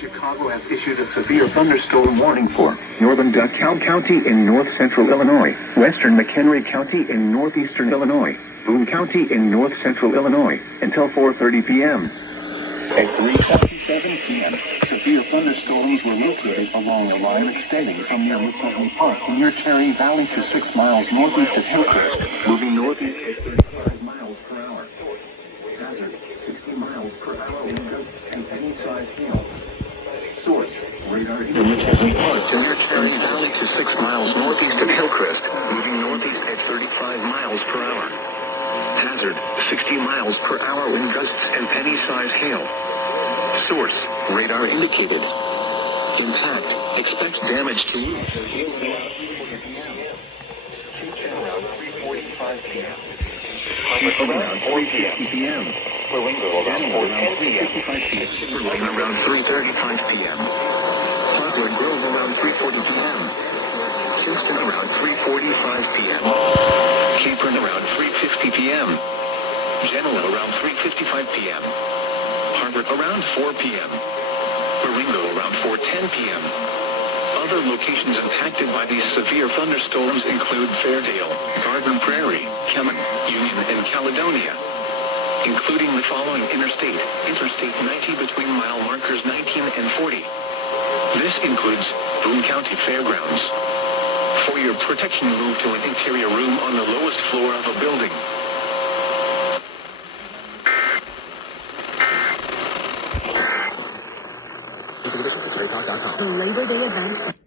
Chicago has issued a severe thunderstorm warning for northern DeKalb County in north-central Illinois, western McHenry County in northeastern Illinois, Boone County in north-central Illinois, until 4:30 p.m. At 3:47 p.m., severe thunderstorms were located along a line extending from near Woodland Park near Cherry Valley to 6 miles northeast of Hillcrest, moving northeast at 35 miles per hour. Hazard, 60 miles per hour wind gusts and penny-sized hail. Source, radar in Woodland Park near Cherry Valley to 6 miles northeast of Hillcrest, moving northeast at 35 miles per hour. Hazard, 60 miles per hour wind gusts and penny-sized hail. Source, radar indicated. Intact, expect damage to you. Around 3:45 p.m. Around 3:50 p.m. Around 3:55 p.m. Around 3:35 p.m. Poplar Grove around 3:40 p.m. Kingston around 3:45 p.m. Capron around 3:50 p.m. Genoa around 3:55 p.m. Harvard around 4 p.m. Baringo around 4:10 p.m. Other locations impacted by these severe thunderstorms include Fairdale, Garden Prairie, Kemet, Union, and Caledonia, including the following Interstate 90 between mile markers 19 and 40. This includes Boone County Fairgrounds. For your protection, move to an interior room on the lowest floor of a building. The Labor Day event